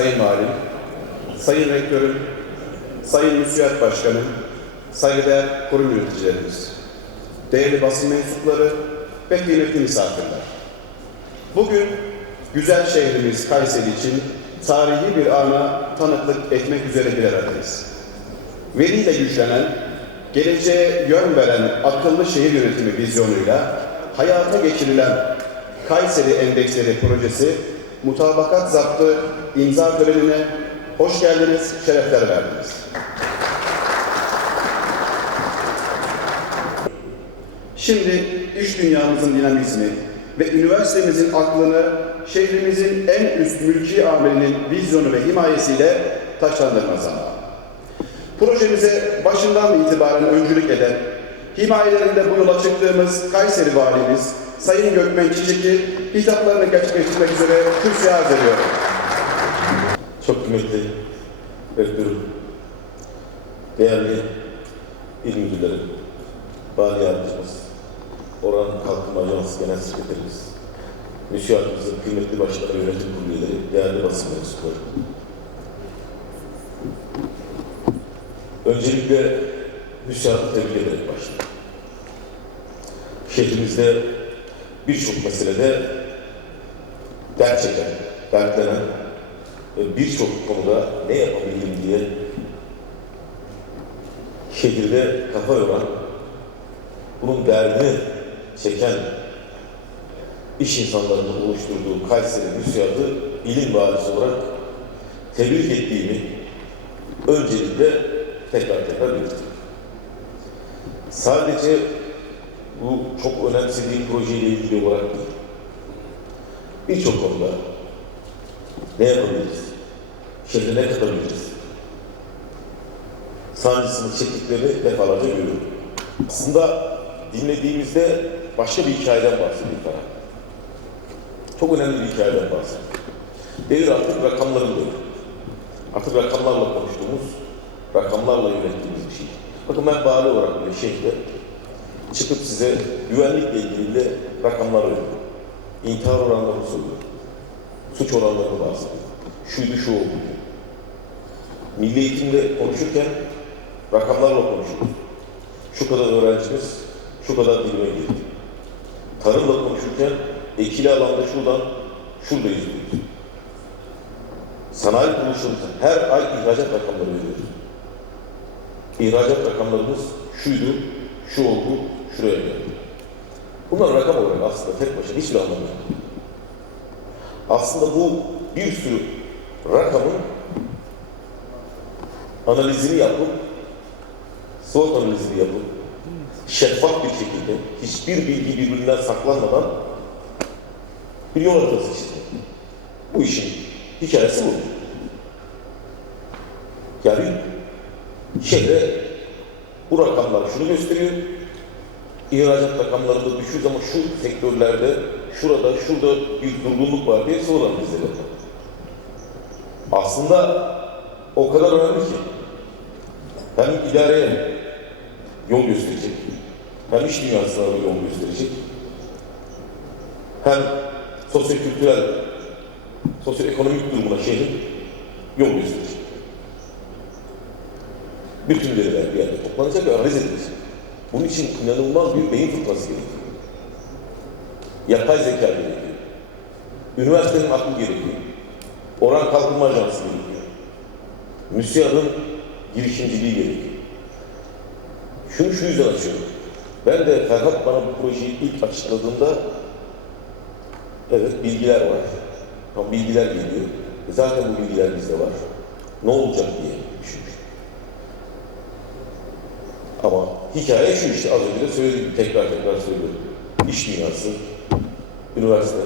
Sayın Valim, Sayın Rektörüm, Sayın Müsiyat Başkanım, saygıdeğer kurum yöneticilerimiz, değerli basın mensupları ve kıymetli misafirler. Bugün güzel şehrimiz Kayseri için tarihi bir ana tanıklık etmek üzere bir aradayız. Veriyle güçlenen, geleceğe yön veren akıllı şehir yönetimi vizyonuyla hayata geçirilen Kayseri Endeksleri projesi mutabakat zaptı imza törenine hoş geldiniz, şerefler verdiniz. Şimdi iş dünyamızın dinamizmi ve üniversitemizin aklını şehrimizin en üst mülki amelinin vizyonu ve himayesiyle taşlandırma zamanı. Projemize başından itibaren öncülük eden, himayelerinde bu yola çıktığımız Kayseri Valimiz Sayın Gökmen Çiçek'i hitaplarını gerçekleştirmek üzere kürsüye arz ediyorum. Çok kıymetli rektörüm, değerli il müdürlerim, vali yardımcımız, Oran Kalkınma Ajansı Genel Sekreterimiz, müsiyatımızın kıymetli başkanı yönetim kurulu üyeleri, değerli basın mensupları. Öncelikle müsiyatı tebrik ederek başlayayım. Şehrimizde birçok meselede dert çeken, dertlenen ve birçok konuda ne yapabilirim diye şehirde kafa yoran, bunun derdini çeken iş insanlarının oluşturduğu Kayseri Müsiyatı ilim valisi olarak tebrik ettiğimi öncelikle tekrar tekrar belirtiyorum. Sadece bu çok önemsediğim projeyle ilgili olarak değil, birçok konuda ne yapabiliriz? Şehre ne katabiliriz? Sancısını çektiklerini defalarca görüyorum. Aslında dinlediğimizde başka bir hikayeden bahsediyor bana. Çok önemli bir hikayeden bahsediyor. Devir artık rakamların devri. Artık rakamlarla konuştuğumuz, rakamlarla yönettiğimiz bir şey. Bakın ben vali olarak bile şehre çıkıp size güvenlikle ilgili rakamlar veriyorum. İntihar oranlarını söylüyorum. Suç oranlarını bahsediyorum. Şuydu şu oldu. Milli eğitimde konuşurken rakamlarla konuşuyoruz. Şu kadar öğrencimiz, şu kadar dilime girdi. Tarımla konuşurken ekili alanda şuradan, şuradayız diyoruz. Sanayi kuruluşunda her ay ihracat rakamları veriyoruz. İhracat rakamlarımız şuydu, şu oldu, şuraya geldi. Bunlar rakam olarak aslında tek başına hiçbir anlamı yok. Aslında bu bir sürü rakamın analizini yapıp, SWOT analizini yapıp, şeffaf bir şekilde, hiçbir bilgi birbirinden saklanmadan bir yol haritası çizmek. Bu işin hikayesi bu. Yani şehre bu rakamlar şunu gösteriyor, ihracat rakamlarında düşüyor ama şu sektörlerde, şurada, şurada bir durgunluk var diye sorulan bizlere. Aslında o kadar önemli ki hem idareye yol gösterecek, hem iş dünyasına yol gösterecek, hem sosyokültürel, sosyoekonomik durumuna şehrin yol gösterecek. Bütün veriler bir yerde toplanacak ve analiz edilecek. Bunun için inanılmaz bir beyin fırtınası gerekiyor. Yapay zeka gerekiyor. Üniversitenin aklı gerekiyor. Oran Kalkınma Ajansı gerekiyor. MÜSİAD'ın girişimciliği gerekiyor. Şunu şu yüzden açıyorum. Ben de Ferhat bana bu projeyi ilk açıkladığında evet bilgiler var. Ama bilgiler geliyor. E zaten bu bilgiler bizde var. Ne olacak diye düşünmüştüm. Ama hikaye şu işte az önce de söylediğim tekrar tekrar söylüyorum. İş dünyası, üniversite,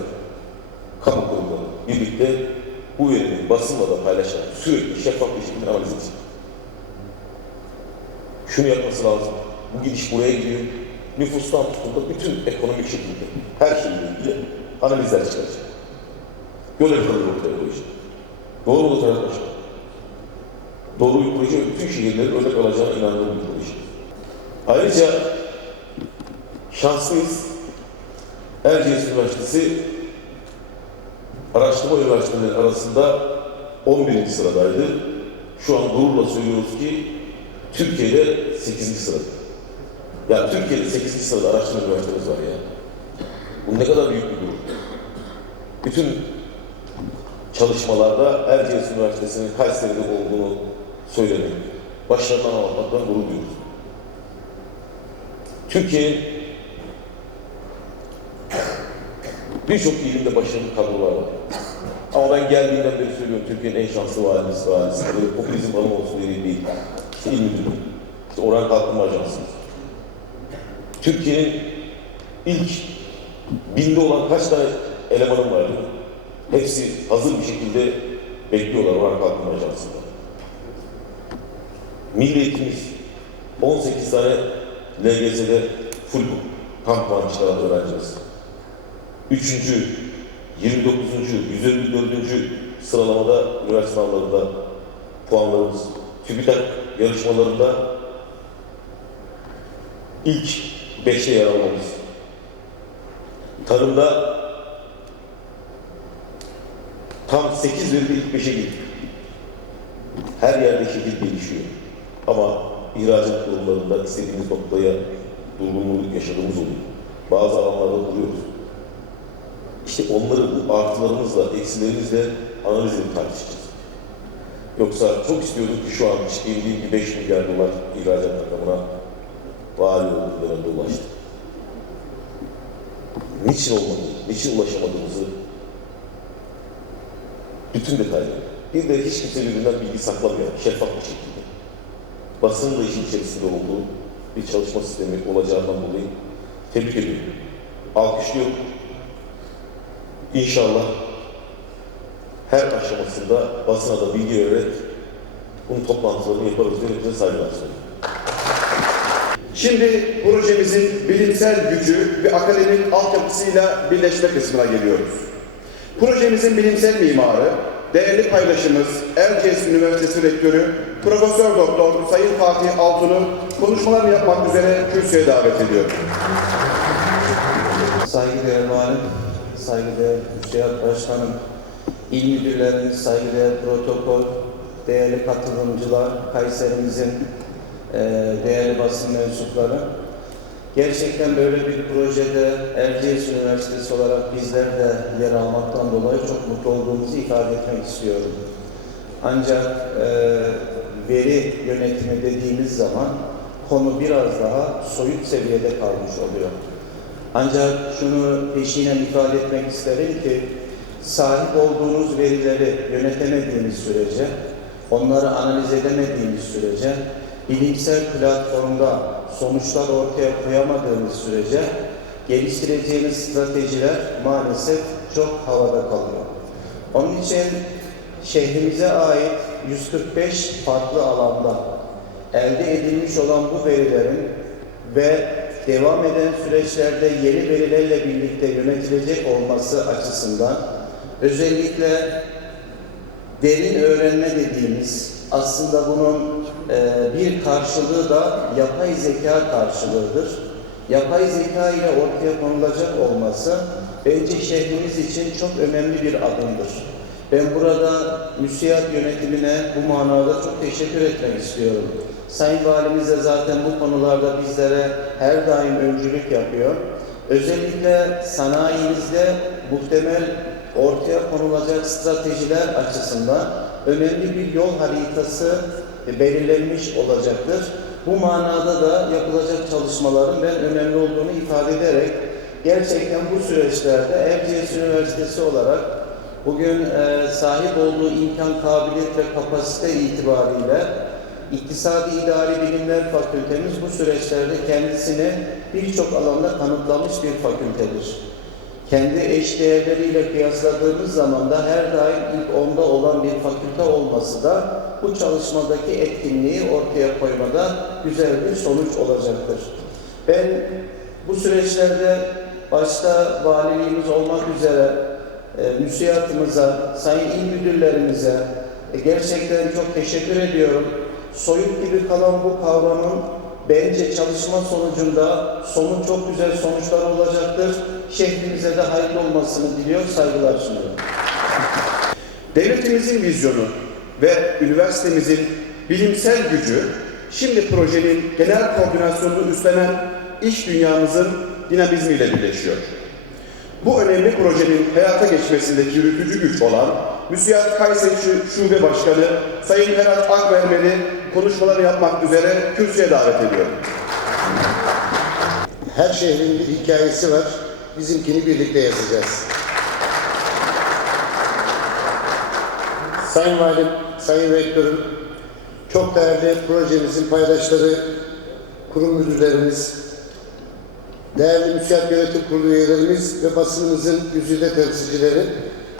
kamu kurumları birlikte bu verileri basınla da paylaşarak sürekli şeffaf bir şekilde analiz edecek. Şunu yapması lazım. Bu gidiş buraya gidiyor. Nüfustan tutun da bütün ekonomik şekilde her şeyle ilgili analizler çıkaracak. Yol haritaları ortaya koyacak. Doğru mu taraf başka? Doğru bir proje bütün şehirlerin örnek alacağına inandığım bir proje. Ayrıca şanslıyız. Erciyes Üniversitesi araştırma üniversiteleri arasında 11. sıradaydı. Şu an gururla söylüyoruz ki Türkiye'de 8. sırada. Ya Türkiye'de 8. sırada araştırma üniversitemiz var ya. Bu ne kadar büyük bir gurur. Bütün çalışmalarda Erciyes Üniversitesi'nin Kayseri'de olduğunu söylemek, başlarından anlatmaktan gurur duyuyoruz. Türkiye'nin birçok ilimde başarılı kadrolar var. Ama ben geldiğinden beri söylüyorum Türkiye'nin en şanslı valisi, valisi. Böyle popülizm bana olsun diye değil. İşte il müdürü, işte Orhan Kalkınma Ajansı. Türkiye'nin ilk binde olan kaç tane elemanım vardı? Hepsi hazır bir şekilde bekliyorlar Orhan Kalkınma Ajansı'nda. Milli Eğitimimiz 18 tane LGS'de full kamp puan çıkaran öğrencimiz. Üçüncü, 29. 154. sıralamada üniversite sınavlarında puanlarımız. TÜBİTAK yarışmalarında ilk 5'e yer almamız. Tarımda tam 8 verildi ilk 5'e girdik. Her yerde şekil gelişiyor. Ama ihracat kurumlarında istediğimiz noktaya durgunluk yaşadığımız oluyor. Bazı alanlarda duruyoruz. İşte onları bu artılarımızla, eksilerimizle analiz edip tartışacağız. Yoksa çok istiyorduk ki şu an işte bildiğim gibi 5 milyar dolar ihracat rakamına vali olduğu dönemde ulaştık. Niçin olmadı, niçin ulaşamadığımızı bütün detayları. Bir de hiç kimse birbirinden bilgi saklamıyor, şeffaf bir şekilde. Basının da işin içerisinde olduğu bir çalışma sistemi olacağından dolayı tebrik ediyorum. Alkışlıyorum. İnşallah her aşamasında basına da bilgi vererek bunun toplantılarını yaparız diye hepinize saygılar sunuyorum. Şimdi projemizin bilimsel gücü ve akademik altyapısıyla birleşme kısmına geliyoruz. Projemizin bilimsel mimarı, değerli paydaşımız Erciyes Üniversitesi Rektörü Profesör Doktor Sayın Fatih Altun'u konuşmalarını yapmak üzere kürsüye davet ediyorum. Saygıdeğer Valim, saygıdeğer Müsiyat Başkanım, il müdürlerimiz, saygıdeğer protokol, değerli katılımcılar, Kayserimizin eee, değerli basın mensupları. Gerçekten böyle bir projede Erciyes Üniversitesi olarak bizler de yer almaktan dolayı çok mutlu olduğumuzu ifade etmek istiyorum. Ancak eee, veri yönetimi dediğimiz zaman konu biraz daha soyut seviyede kalmış oluyor. Ancak şunu peşinen ifade etmek isterim ki sahip olduğunuz verileri yönetemediğiniz sürece, onları analiz edemediğiniz sürece, bilimsel platformda sonuçlar ortaya koyamadığınız sürece geliştireceğiniz stratejiler maalesef çok havada kalıyor. Onun için şehrimize ait 145 farklı alanda elde edilmiş olan bu verilerin ve devam eden süreçlerde yeni verilerle birlikte yönetilecek olması açısından özellikle derin öğrenme dediğimiz aslında bunun bir karşılığı da yapay zeka karşılığıdır. Yapay zeka ile ortaya konulacak olması bence şehrimiz için çok önemli bir adımdır. Ben burada müsiyat yönetimine bu manada çok teşekkür etmek istiyorum. Sayın Valimiz de zaten bu konularda bizlere her daim öncülük yapıyor. Özellikle sanayimizde muhtemel ortaya konulacak stratejiler açısından önemli bir yol haritası belirlenmiş olacaktır. Bu manada da yapılacak çalışmaların ben önemli olduğunu ifade ederek gerçekten bu süreçlerde Erciyes Üniversitesi olarak bugün e, sahip olduğu imkan, kabiliyet ve kapasite itibariyle İktisadi İdari Bilimler Fakültemiz bu süreçlerde kendisini birçok alanda kanıtlamış bir fakültedir. Kendi eşdeğerleriyle kıyasladığımız zaman da her daim ilk onda olan bir fakülte olması da bu çalışmadaki etkinliği ortaya koymada güzel bir sonuç olacaktır. Ben bu süreçlerde başta valiliğimiz olmak üzere e, müsiyatımıza, sayın il müdürlerimize e, gerçekten çok teşekkür ediyorum. Soyut gibi kalan bu kavramın bence çalışma sonucunda sonun çok güzel sonuçlar olacaktır. Şehrimize de hayırlı olmasını diliyor, saygılar sunuyorum. Devletimizin vizyonu ve üniversitemizin bilimsel gücü şimdi projenin genel koordinasyonunu üstlenen iş dünyamızın dinamizmiyle birleşiyor. Bu önemli projenin hayata geçmesindeki yürütücü güç olan MÜSİAD Kayseri Şu- Şube Başkanı Sayın Berat Akvermeli konuşmaları yapmak üzere kürsüye davet ediyorum. Her şehrin bir hikayesi var. Bizimkini birlikte yazacağız. Sayın Valim, Sayın Rektörüm, çok değerli projemizin paydaşları, kurum müdürlerimiz, değerli müsait yönetim kurulu üyelerimiz ve basınımızın yüzüde temsilcileri,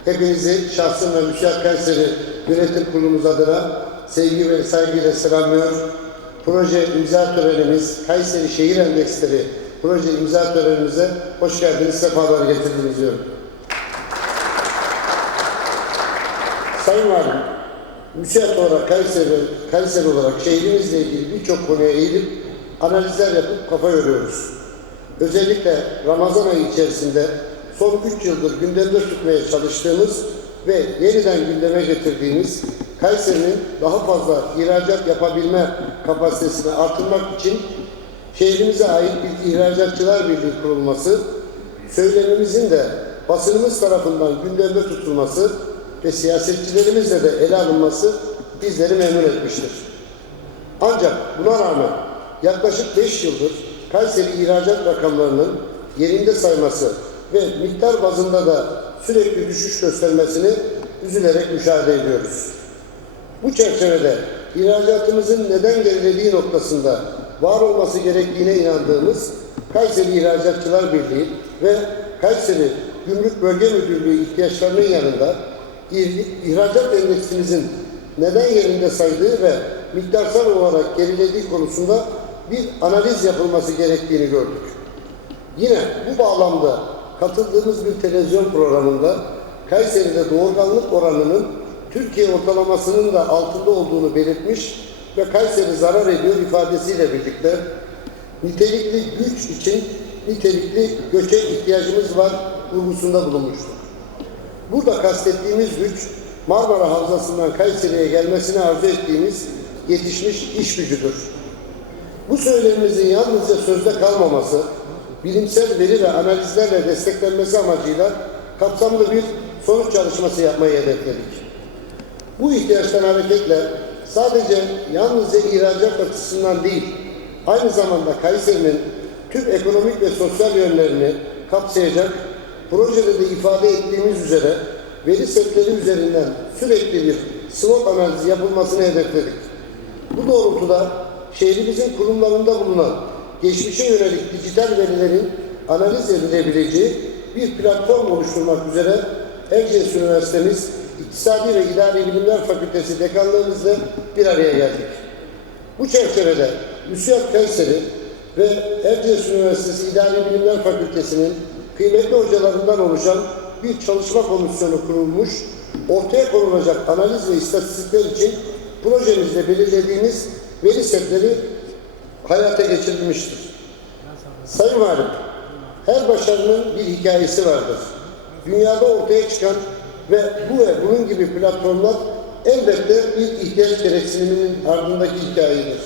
hepinizi şahsım ve Müsait Kayseri Yönetim Kurulumuz adına sevgi ve saygıyla selamlıyor. Proje imza törenimiz, Kayseri Şehir Endeksleri proje imza törenimize hoş geldiniz, sefalar getirdiniz diyorum. Sayın Valim, müsait olarak Kayseri, Kayseri olarak şehrimizle ilgili birçok konuya eğilip analizler yapıp kafa yoruyoruz. Özellikle Ramazan ayı içerisinde son 3 yıldır gündemde tutmaya çalıştığımız ve yeniden gündeme getirdiğimiz Kayseri'nin daha fazla ihracat yapabilme kapasitesini artırmak için şehrimize ait bir ihracatçılar birliği kurulması, söylemimizin de basınımız tarafından gündemde tutulması ve siyasetçilerimizle de ele alınması bizleri memnun etmiştir. Ancak buna rağmen yaklaşık 5 yıldır Kayseri ihracat rakamlarının yerinde sayması ve miktar bazında da sürekli düşüş göstermesini üzülerek müşahede ediyoruz. Bu çerçevede ihracatımızın neden gerilediği noktasında var olması gerektiğine inandığımız Kayseri İhracatçılar Birliği ve Kayseri Gümrük Bölge Müdürlüğü ihtiyaçlarının yanında İh- ihracat endeksimizin neden yerinde saydığı ve miktarsal olarak gerilediği konusunda bir analiz yapılması gerektiğini gördük. Yine bu bağlamda katıldığımız bir televizyon programında Kayseri'de doğurganlık oranının Türkiye ortalamasının da altında olduğunu belirtmiş ve Kayseri zarar ediyor ifadesiyle birlikte nitelikli güç için nitelikli göçe ihtiyacımız var vurgusunda bulunmuştur. Burada kastettiğimiz güç Marmara Havzası'ndan Kayseri'ye gelmesini arzu ettiğimiz yetişmiş iş gücüdür. Bu söylemimizin yalnızca sözde kalmaması, bilimsel veri ve analizlerle desteklenmesi amacıyla kapsamlı bir sonuç çalışması yapmayı hedefledik. Bu ihtiyaçtan hareketle sadece yalnızca ihracat açısından değil, aynı zamanda Kayseri'nin tüm ekonomik ve sosyal yönlerini kapsayacak, projede de ifade ettiğimiz üzere veri setleri üzerinden sürekli bir SWOT analizi yapılmasını hedefledik. Bu doğrultuda şehrimizin kurumlarında bulunan geçmişe yönelik dijital verilerin analiz edilebileceği bir platform oluşturmak üzere Erciyes Üniversitemiz İktisadi ve İdari Bilimler Fakültesi dekanlığımızla bir araya geldik. Bu çerçevede MÜSİAD Kayseri ve Erciyes Üniversitesi İdari Bilimler Fakültesi'nin kıymetli hocalarından oluşan bir çalışma komisyonu kurulmuş, ortaya konulacak analiz ve istatistikler için projemizde belirlediğimiz veri setleri hayata geçirilmiştir. Sayın Valim, her başarının bir hikayesi vardır. Dünyada ortaya çıkan ve bu ve bunun gibi platformlar elbette bir ihtiyaç gereksiniminin ardındaki hikayedir.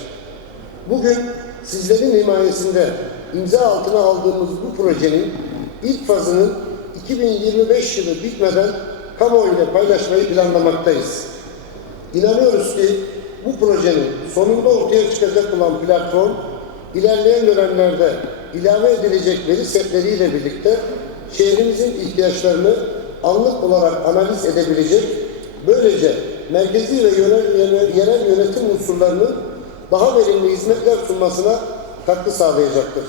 Bugün sizlerin himayesinde imza altına aldığımız bu projenin ilk fazının 2025 yılı bitmeden kamuoyuyla paylaşmayı planlamaktayız. İnanıyoruz ki bu projenin sonunda ortaya çıkacak olan platform ilerleyen dönemlerde ilave edilecek veri setleriyle birlikte şehrimizin ihtiyaçlarını anlık olarak analiz edebilecek, böylece merkezi ve yerel, yönetim unsurlarının daha verimli hizmetler sunmasına katkı sağlayacaktır.